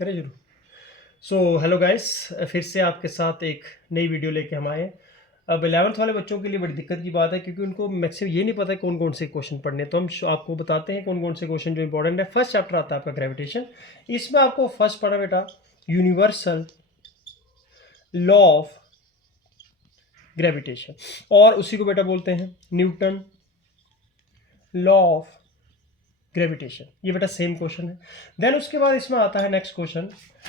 करें जरूर। So hello guys, फिर से आपके साथ एक नई वीडियो लेके हम आए। अब 11th वाले बच्चों के लिए बड़ी दिक्कत की बात है क्योंकि उनको मैक्सिमम ये नहीं पता है कौन कौन से क्वेश्चन पढ़ने हैं। तो हम आपको बताते हैं कौन कौन से क्वेश्चन जो इंपॉर्टेंट है। फर्स्ट चैप्टर आता है आपका ग्रेविटेशन। इसमें आपको फर्स्ट पढ़ा बेटा यूनिवर्सल लॉ ऑफ ग्रेविटेशन, और उसी को बेटा बोलते हैं न्यूटन लॉ ऑफ ग्रेविटेशन। ये बेटा सेम क्वेश्चन है। देन उसके बाद इसमें आता है नेक्स्ट क्वेश्चन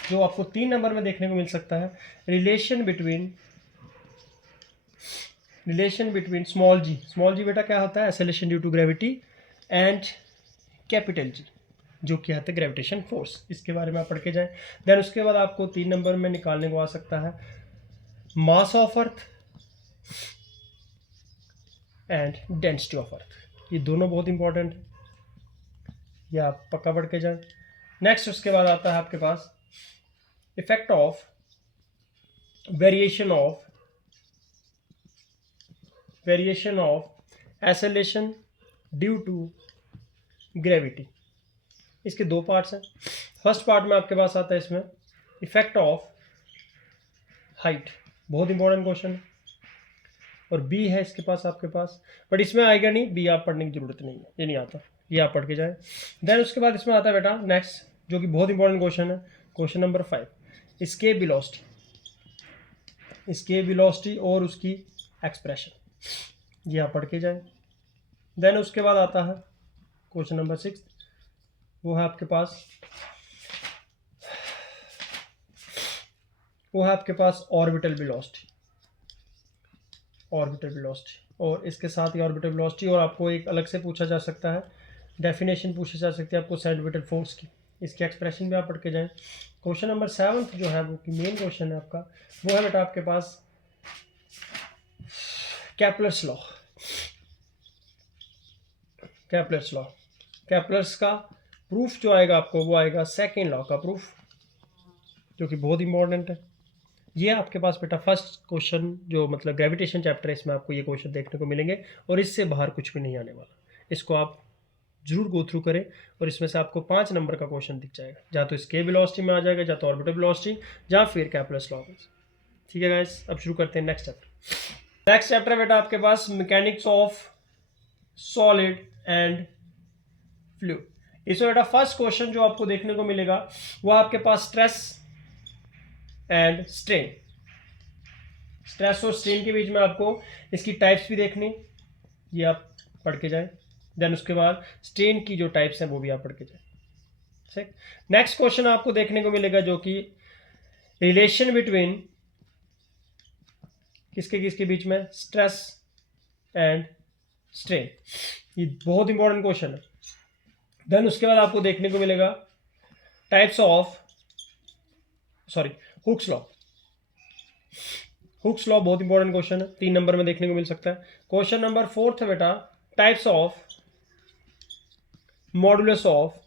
जो आपको 3 नंबर में देखने को मिल सकता है, रिलेशन बिटवीन स्मॉल जी बेटा क्या होता है, acceleration due to gravity, and capital G जो कि आता है ग्रेविटेशन फोर्स। इसके बारे में आप पढ़ के जाएं। देन उसके बाद आपको 3 नंबर में निकालने को आ सकता है mass of earth and density of earth. ये दोनों बहुत इंपॉर्टेंट है, ये आप पक्का पढ़ के जाएं। नेक्स्ट उसके बाद आता है आपके पास effect of variation of acceleration due to gravity. इसके दो पार्ट्स हैं। फर्स्ट पार्ट में आपके पास आता है इसमें इफेक्ट ऑफ हाइट, बहुत इंपॉर्टेंट क्वेश्चन है, और बी है इसके पास आपके पास, बट इसमें आएगा नहीं, बी आप पढ़ने की जरूरत नहीं है, ये नहीं आता, ये आप पढ़ के जाए। देन उसके बाद इसमें आता है बेटा नेक्स्ट जो कि बहुत इंपॉर्टेंट क्वेश्चन है, क्वेश्चन नंबर 5, स्केप वेलोसिटी और उसकी एक्सप्रेशन, ये आप पढ़ के जाए। देन उसके बाद आता है क्वेश्चन नंबर 6, वो है आपके पास ऑर्बिटल वेलोसिटी, और इसके साथ ही ऑर्बिटल वेलोसिटी, और आपको एक अलग से पूछा जा सकता है, डेफिनेशन पूछी जा सकती है आपको सेंटीमीटर फोर्स की, इसकी एक्सप्रेशन भी आप पढ़ के जाएं। क्वेश्चन नंबर 7 जो है वो कि मेन क्वेश्चन है आपका, वो है बेटा आपके पास केपलर्स लॉ। केपलर्स का प्रूफ जो आएगा आपको वो आएगा सेकेंड लॉ का प्रूफ, जो कि बहुत इंपॉर्टेंट है। ये आपके पास बेटा फर्स्ट क्वेश्चन जो मतलब ग्रेविटेशन चैप्टर है, इसमें आपको ये क्वेश्चन देखने को मिलेंगे, और इससे बाहर कुछ भी नहीं आने वाला। इसको आप जरूर गो थ्रू करें, और इसमें से आपको 5 नंबर का क्वेश्चन दिख जाएगा, या तो स्केप वेलोसिटी में आ जाएगा, या तो ऑर्बिटल वेलोसिटी, या फिर केपलर्स लॉ में। ठीक है गाइस, अब शुरू करते हैं नेक्स्ट चैप्टर बेटा आपके पास mechanics of solid and fluid. इसमें बेटा फर्स्ट क्वेश्चन जो आपको देखने को मिलेगा वो आपके पास स्ट्रेस और स्ट्रेन के बीच में आपको इसकी टाइप्स भी देखनी, ये आप पढ़ के जाएं। देन उसके बाद स्ट्रेन की जो टाइप्स हैं वो भी आप पढ़ के जाएं। ठीक, नेक्स्ट क्वेश्चन आपको देखने को मिलेगा जो कि रिलेशन बिटवीन किसके बीच में, स्ट्रेस एंड स्ट्रेन। ये बहुत इंपॉर्टेंट क्वेश्चन है। देन उसके बाद आपको देखने को मिलेगा हुक्स लॉ बहुत इंपॉर्टेंट क्वेश्चन है, 3 नंबर में देखने को मिल सकता है। क्वेश्चन नंबर 4 है बेटा types of modulus of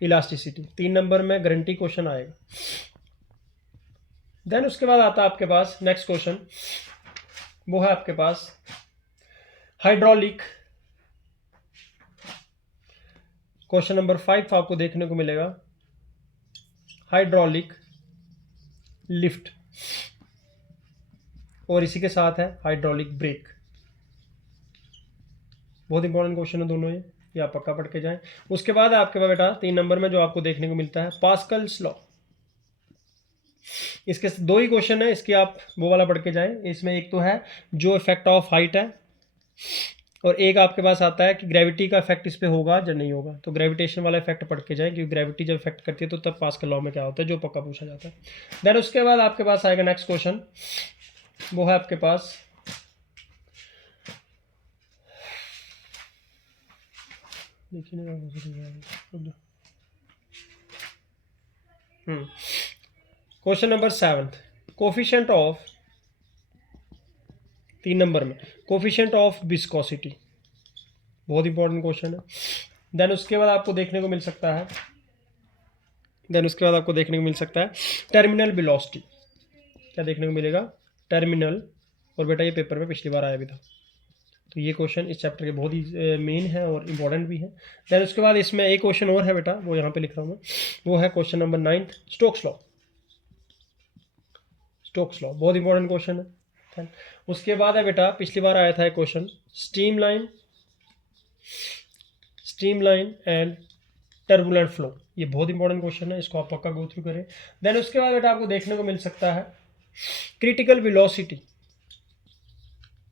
elasticity, 3 नंबर में गारंटी क्वेश्चन आएगा। देन उसके बाद आता है आपके पास नेक्स्ट क्वेश्चन, वो है आपके पास हाइड्रोलिक। क्वेश्चन नंबर 5 आपको देखने को मिलेगा हाइड्रोलिक लिफ्ट, और इसी के साथ है हाइड्रोलिक ब्रेक। बहुत इंपॉर्टेंट क्वेश्चन है दोनों, ये आप पक्का पढ़ के जाएं। उसके बाद आपके पास बेटा 3 नंबर में जो आपको देखने को मिलता है पास्कल्स लॉ। इसके 2 ही क्वेश्चन है, इसके आप वो वाला पढ़ के जाएं। इसमें एक तो है जो इफेक्ट ऑफ हाइट है, और एक आपके पास आता है कि ग्रेविटी का इफेक्ट इस पे होगा या नहीं होगा। तो ग्रेविटेशन वाला इफेक्ट पढ़ के जाएं, क्योंकि ग्रेविटी जब इफेक्ट करती है तो तब पास्कल लॉ में क्या होता है, जो पक्का पूछा जाता है। देन उसके बाद आपके पास आएगा नेक्स्ट क्वेश्चन, वो है आपके पास क्वेश्चन नंबर 7, कोफिशिएंट ऑफ, 3 नंबर में कोफिशिएंट ऑफ विस्कोसिटी, बहुत इंपॉर्टेंट क्वेश्चन है। देन उसके बाद आपको देखने को मिल सकता है टर्मिनल वेलोसिटी। क्या देखने को मिलेगा, टर्मिनल, और बेटा ये पेपर में पिछली बार आया भी था। तो ये क्वेश्चन इस चैप्टर के बहुत ही मेन है और इम्पॉर्टेंट भी है। देन उसके बाद इसमें एक क्वेश्चन और है बेटा, वो यहाँ पे लिख रहा हूँ मैं, वो है question number 9 Stokes law. Stokes law बहुत इंपॉर्टेंट क्वेश्चन है। उसके बाद है बेटा, पिछली बार आया था एक question streamline and turbulent flow. ये बहुत इंपॉर्टेंट क्वेश्चन है, इसको आप पक्का गो थ्रू करें। देन उसके बाद बेटा आपको देखने को मिल सकता है क्रिटिकल वेलोसिटी,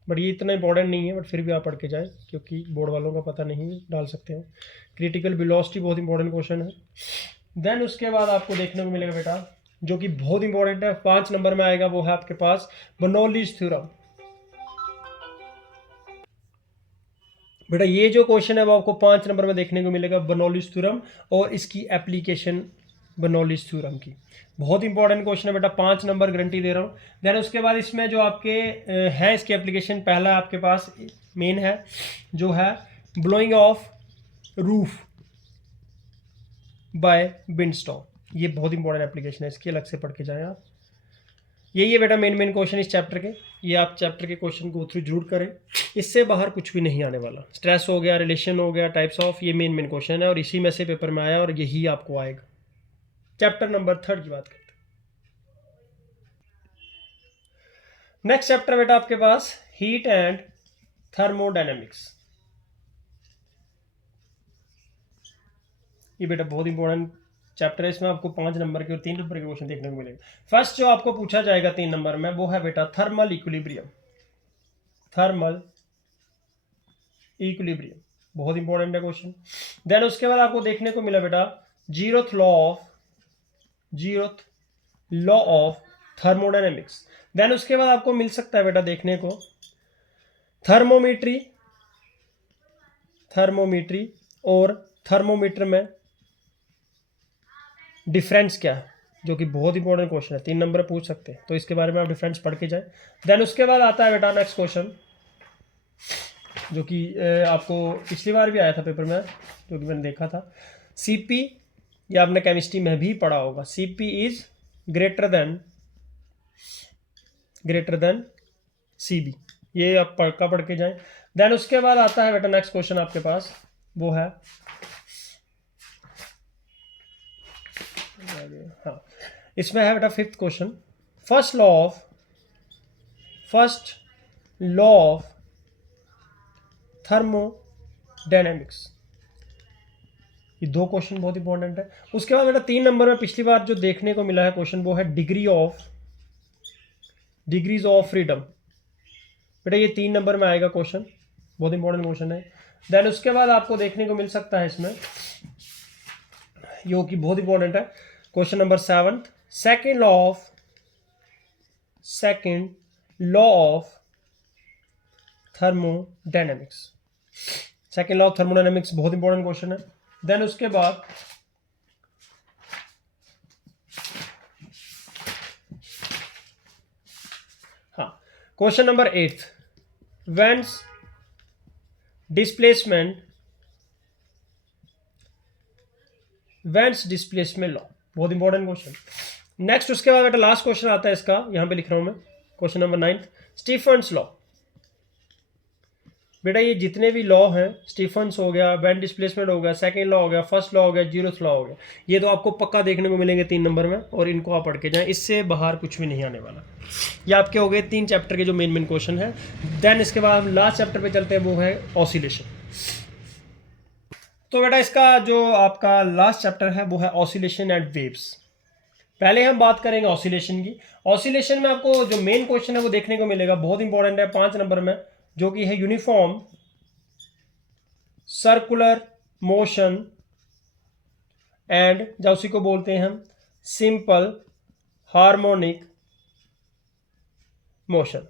बट ये इतना इंपॉर्टेंट नहीं है, बट फिर भी आप पढ़ के जाए क्योंकि बोर्ड वालों का पता नहीं डाल सकते हैं। क्रिटिकल वेलोसिटी बहुत इंपॉर्टेंट क्वेश्चन है। देन उसके बाद आपको देखने को मिलेगा बेटा जो कि बहुत इंपॉर्टेंट है, 5 नंबर में आएगा, वो है आपके पास बर्नौलीज थ्योरम। बेटा ये जो क्वेश्चन है वो आपको 5 नंबर में देखने को मिलेगा, बर्नौलीज थ्योरम और इसकी एप्लीकेशन बर्नौलीज थ्योरम की। बहुत इंपॉर्टेंट क्वेश्चन है बेटा, 5 नंबर गारंटी दे रहा हूँ। देन उसके बाद इसमें जो आपके है इसकी एप्लीकेशन, पहला आपके पास मेन है जो है ब्लोइंग ऑफ रूफ बाय विंडस्टॉर्म। ये बहुत इंपॉर्टेंट एप्लीकेशन है, इसकी अलग से पढ़ के जाएं आप। यही है बेटा मेन क्वेश्चन इस चैप्टर के। ये आप चैप्टर के क्वेश्चन को थ्रू जरूर करें, इससे बाहर कुछ भी नहीं आने वाला। स्ट्रेस हो गया, रिलेशन हो गया, टाइप्स ऑफ, ये मेन क्वेश्चन है और इसी में से पेपर में आया और यही आपको आएगा। चैप्टर नंबर 3 की बात करते हैं। नेक्स्ट चैप्टर बेटा आपके पास हीट एंड थर्मोडायनेमिक्स। ये बेटा बहुत इंपॉर्टेंट चैप्टर है, इसमें आपको 5 नंबर के और 3 नंबर के क्वेश्चन देखने को मिलेगा। फर्स्ट जो आपको पूछा जाएगा 3 नंबर में वो है बेटा थर्मल इक्विलिब्रियम। थर्मल इक्विलिब्रियम बहुत इंपॉर्टेंट है क्वेश्चन। देन उसके बाद आपको देखने को मिला बेटा zeroth law of thermodynamics. Then उसके बाद आपको मिल सकता है बेटा देखने को थर्मोमीट्री और थर्मोमीटर में डिफरेंस क्या है, जो कि बहुत इंपॉर्टेंट क्वेश्चन है, 3 नंबर पूछ सकते हैं, तो इसके बारे में आप डिफरेंस पढ़ के जाए। देन उसके बाद आता है बेटा नेक्स्ट क्वेश्चन जो कि आपको पिछली बार भी आया था पेपर में, जो कि मैंने देखा था, सीपी, या आपने केमिस्ट्री में भी पढ़ा होगा, CP is greater than CB. ये आप पढ़ के जाएं। देन उसके बाद आता है बेटा नेक्स्ट क्वेश्चन आपके पास, वो है हाँ, इसमें है बेटा 5th question, first law of thermodynamics. ये 2 क्वेश्चन बहुत इंपॉर्टेंट है। उसके बाद बेटा 3 नंबर में पिछली बार जो देखने को मिला है क्वेश्चन, वो है डिग्रीज ऑफ फ्रीडम। बेटा ये 3 नंबर में आएगा क्वेश्चन, बहुत इंपॉर्टेंट क्वेश्चन है। देन उसके बाद आपको देखने को मिल सकता है इसमें, जो कि बहुत इंपॉर्टेंट है, question number 7 second law of thermodynamics. Second law of thermodynamics बहुत इंपॉर्टेंट क्वेश्चन है। देन उसके बाद हाँ, question number 8 veins displacement law, बहुत इंपॉर्टेंट क्वेश्चन। नेक्स्ट उसके बाद बेटा लास्ट क्वेश्चन आता है इसका, यहां पे लिख रहा हूं मैं, क्वेश्चन नंबर 9 स्टीफन्स लॉ। बेटा ये जितने भी लॉ हैं, स्टीफन्स हो गया, वेन डिस्प्लेसमेंट हो गया, सेकेंड लॉ हो गया, फर्स्ट लॉ हो गया, जीरोथ लॉ हो गया, ये तो आपको पक्का देखने को मिलेंगे 3 नंबर में, और इनको आप पढ़ के जाएं, इससे बाहर कुछ भी नहीं आने वाला। ये आपके हो गए 3 चैप्टर के जो मेन क्वेश्चन है। देन इसके बाद हम लास्ट चैप्टर पे चलते हैं, वो है ऑसिलेशन। तो बेटा इसका जो आपका लास्ट चैप्टर है वो है ऑसिलेशन एंड वेव्स। पहले हम बात करेंगे ऑसिलेशन की। ऑसिलेशन में आपको जो मेन क्वेश्चन है वो देखने को मिलेगा, बहुत इंपॉर्टेंट है, 5 नंबर में, जो कि है यूनिफॉर्म सर्कुलर मोशन एंड, या उसी को बोलते हैं हम सिंपल हार्मोनिक मोशन।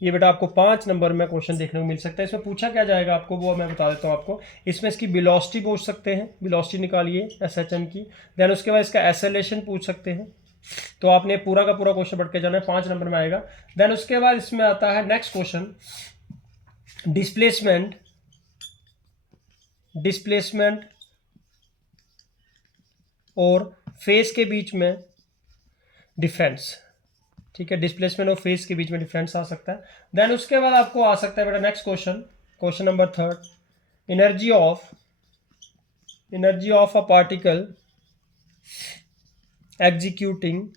ये बेटा आपको 5 नंबर में क्वेश्चन देखने को मिल सकता है। इसमें पूछा क्या जाएगा आपको, वो मैं बता देता हूँ आपको। इसमें इसकी वेलोसिटी पूछ सकते हैं, वेलोसिटी निकालिए SHM की। देन उसके बाद इसका एक्सेलरेशन पूछ सकते हैं, तो आपने पूरा का पूरा क्वेश्चन पढ़ के जाना है, 5 नंबर में आएगा। देन उसके बाद इसमें आता है नेक्स्ट क्वेश्चन डिस्प्लेसमेंट और फेस के बीच में डिफरेंस। ठीक है, डिस्प्लेसमेंट और फेज के बीच में डिफरेंस आ सकता है। देन उसके बाद आपको आ सकता है बेटा next question, question number 3, energy of a particle executing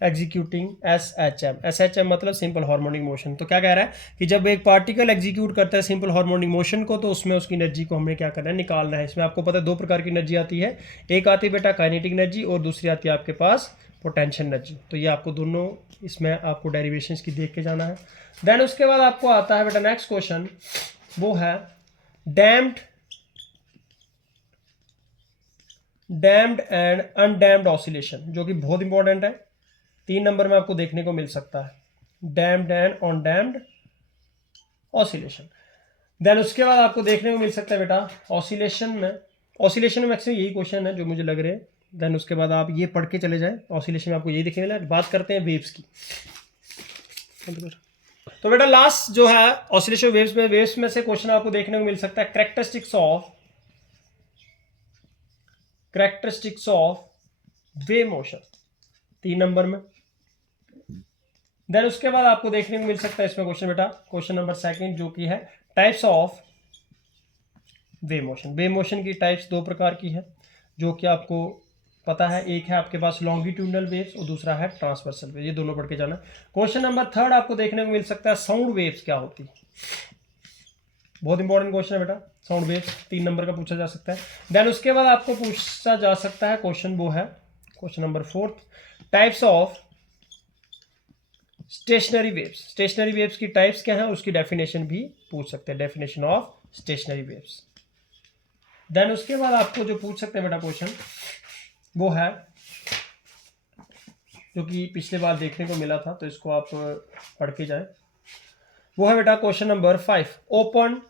SHM मतलब सिंपल हार्मोनिक मोशन। तो क्या कह रहा है कि जब एक पार्टिकल एग्जीक्यूट करता है सिंपल हार्मोनिक मोशन को, तो उसमें उसकी एनर्जी को हमें क्या करना है, निकालना है। इसमें आपको पता है दो प्रकार की एनर्जी आती है, एक आती है बेटा काइनेटिक एनर्जी और दूसरी आती है आपके पास पोटेंशियल एनर्जी। तो ये आपको दोनों इसमें आपको डेरिवेशंस की देख के जाना है। देन उसके बाद आपको आता है बेटा नेक्स्ट क्वेश्चन, वो है डैम्ड एंड अनडैम्ड ऑसिलेशन, जो कि बहुत इंपॉर्टेंट है। 3 नंबर में आपको देखने को मिल सकता है, damped and undamped oscillation. Then उसके बाद आपको देखने को मिल सकता है बेटा ऑसिलेशन में मैक्सिमम यही क्वेश्चन है जो मुझे लग रहे हैं। देन उसके बाद आप ये पढ़ के चले जाएं, ऑसिलेशन में आपको यही देखने मिला। बात करते हैं वेव्स की। तो बेटा लास्ट जो है ऑसिलेशन वेव्स में से क्वेश्चन आपको देखने को मिल सकता है कैरेक्टरिस्टिक्स ऑफ वेव मोशन, 3 नंबर में। देन उसके बाद आपको देखने को मिल सकता है इसमें क्वेश्चन बेटा, क्वेश्चन नंबर 2 जो कि है types of wave motion. Wave motion की टाइप्स 2 प्रकार की है, जो कि आपको पता है, एक है आपके पास लॉन्गिट्यूडनल वेव्स और दूसरा है ट्रांसवर्सल वेव। ये दोनों पढ़ के जाना। क्वेश्चन नंबर 3 आपको देखने को मिल सकता है साउंड वेव्स क्या होती है, बहुत इंपॉर्टेंट क्वेश्चन है बेटा। साउंड वेव्स 3 नंबर का पूछा जा सकता है। देन उसके बाद आपको पूछा जा सकता है क्वेश्चन, वो है question number 4, types of stationary waves की टाइप्स क्या है, उसकी डेफिनेशन भी पूछ सकते हैं, definition of stationary waves. Then उसके बाद आपको जो पूछ सकते हैं बेटा क्वेश्चन, वो है जो कि पिछले बार देखने को मिला था, तो इसको आप पढ़ के जाए। वो है बेटा question number 5, open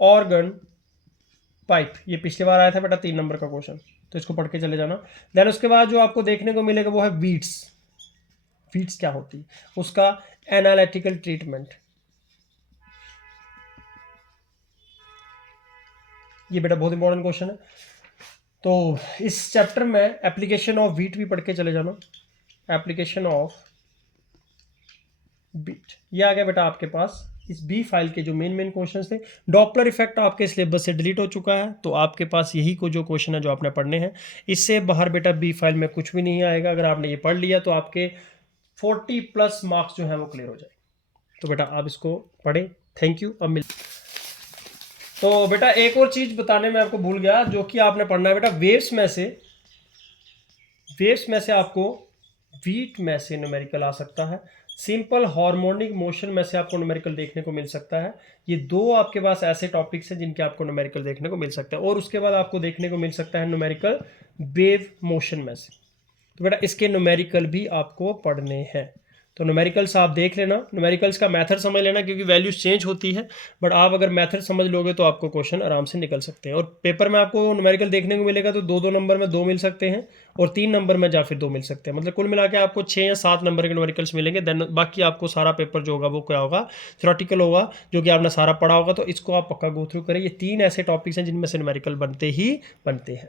organ pipe. ये पिछले बार आया था बेटा 3 नंबर का क्वेश्चन, तो इसको पढ़ के चले जाना। देन उसके बाद जो आपको देखने को मिलेगा वो है बीट्स क्या होती है, उसका एनालिटिकल ट्रीटमेंट। ये बेटा बहुत इंपॉर्टेंट क्वेश्चन है। तो इस चैप्टर में एप्लीकेशन ऑफ बीट भी पढ़ के चले जाना, एप्लीकेशन ऑफ बीट। ये आ गया बेटा आपके पास इस बी फाइल के जो मेन क्वेश्चंस थे। डॉपलर इफेक्ट आपके सिलेबस से डिलीट हो चुका है, तो आपके पास यही को जो क्वेश्चन है जो आपने पढ़ने हैं। इससे बाहर बेटा बी फाइल में कुछ भी नहीं आएगा। अगर आपने ये पढ़ लिया तो आपके 40+ मार्क्स जो है वो क्लियर हो जाए। तो बेटा आप इसको पढ़ें। Thank you. अब मिल तो बेटा एक और चीज बताने में आपको भूल गया, जो कि आपने पढ़ना है बेटा वेव्स में से आपको बीट में से न्यूमेरिकल आ सकता है, सिंपल हार्मोनिक मोशन में से आपको न्यूमेरिकल देखने को मिल सकता है। ये 2 आपके पास ऐसे टॉपिक्स हैं जिनके आपको न्यूमेरिकल देखने को मिल सकता है। और उसके बाद आपको देखने को मिल सकता है न्यूमेरिकल वेव मोशन में से। तो बेटा इसके न्यूमेरिकल भी आपको पढ़ने हैं। तो न्यूमेरिकल्स आप देख लेना, न्यूमेरिकल्स का मेथड समझ लेना, क्योंकि वैल्यूज चेंज होती है। बट आप अगर मेथड समझ लोगे तो आपको क्वेश्चन आराम से निकल सकते हैं। और पेपर में आपको न्यूमेरिकल देखने को मिलेगा तो 2 नंबर में 2 मिल सकते हैं और 3 नंबर में या फिर 2 मिल सकते हैं। मतलब कुल मिला के आपको 6 या 7 नंबर के न्यूमेरिकल्स मिलेंगे। देन बाकी आपको सारा पेपर जो होगा वो क्या होगा, थ्योरेटिकल होगा, जो कि आपने सारा पढ़ा होगा। तो इसको आप पक्का गो थ्रू करें। ये 3 ऐसे टॉपिक्स हैं जिनमें से न्यूमेरिकल बनते हैं।